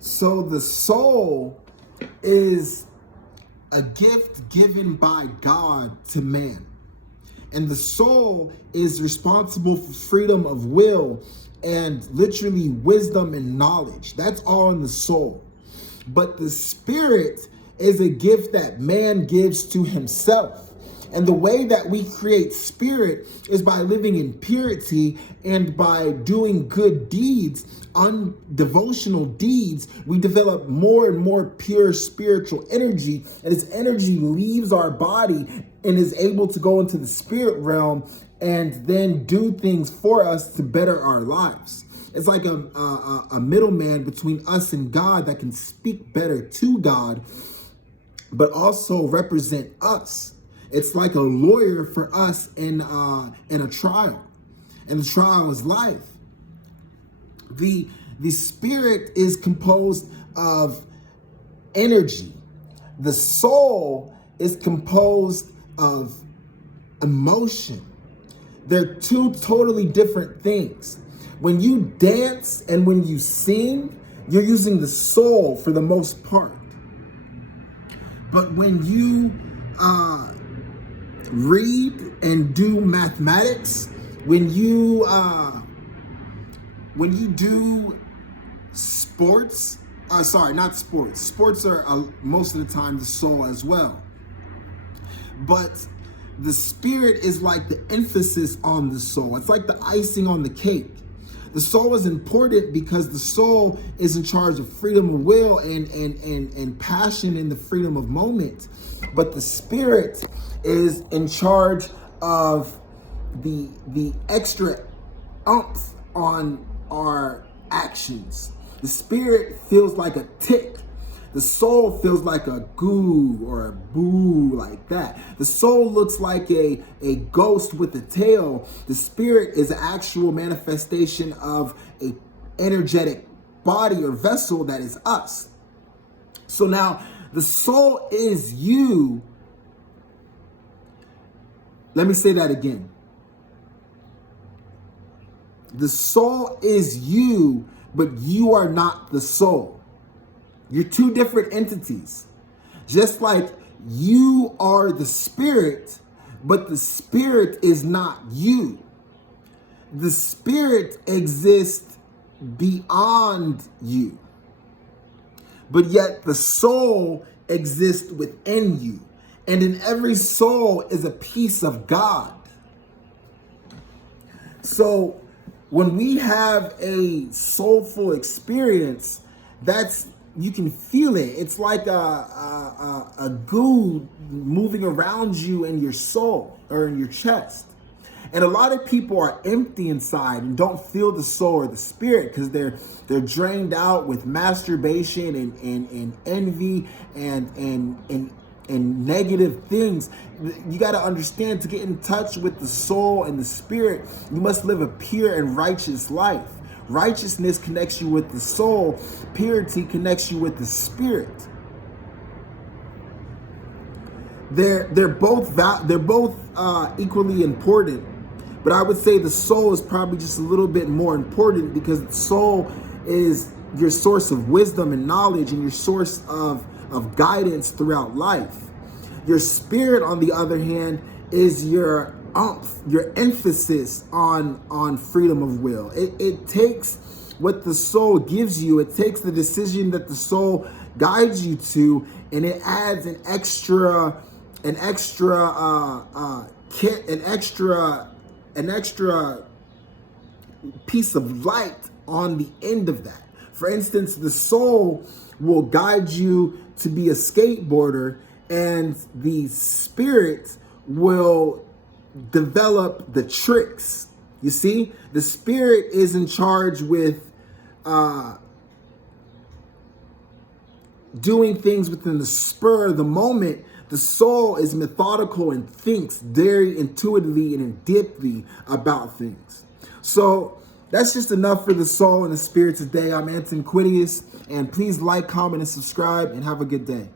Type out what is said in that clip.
So the soul is a gift given by God to man. And the soul is responsible for freedom of will and literally wisdom and knowledge. That's all in the soul. But the spirit is a gift that man gives to himself. And the way that we create spirit is by living in purity and by doing good deeds, devotional deeds. We develop more and more pure spiritual energy, and this energy leaves our body and is able to go into the spirit realm and then do things for us to better our lives. It's like a middleman between us and God that can speak better to God, but also represent us. It's like a lawyer for us in a trial, and the trial is life. The spirit is composed of energy. The soul is composed of emotion. They're two totally different things. When you dance and when you sing, you're using the soul for the most part. But when you read and do mathematics, when you do sports, not sports. Sports are most of the time the soul as well. But the spirit is like the emphasis on the soul. It's like the icing on the cake. The soul is important because the soul is in charge of freedom of will and passion in the freedom of moment. But the spirit is in charge of the extra oomph on our actions. The spirit feels like a tick. The soul feels like a goo or a boo, like that. The soul looks like a ghost with a tail. The spirit is an actual manifestation of a energetic body or vessel that is us. So now the soul is you. Let me say that again. The soul is you, but you are not the soul. You're two different entities. Just like you are the spirit, but the spirit is not you. The spirit exists beyond you, but yet the soul exists within you. And in every soul is a piece of God. So when we have a soulful experience, you can feel it. It's like a goo moving around you in your soul or in your chest. And a lot of people are empty inside and don't feel the soul or the spirit because they're drained out with masturbation and envy and negative things. You got to understand, to get in touch with the soul and the spirit, you must live a pure and righteous life. Righteousness connects you with the soul. Purity connects you with the spirit. They're both equally important, but I would say the soul is probably just a little bit more important because the soul is your source of wisdom and knowledge and your source of guidance throughout life. Your spirit, on the other hand, is your emphasis on freedom of will. It takes what the soul gives you. It takes the decision that the soul guides you to, and it adds an extra piece of light on the end of that. For instance, the soul will guide you to be a skateboarder, and the spirit will develop the tricks. You see, the spirit is in charge with doing things within the spur of the moment. The soul is methodical and thinks very intuitively and in deeply about things. So that's just enough for the soul and the spirit today. I'm Anton Quidius, and please like, comment, and subscribe, and have a good day.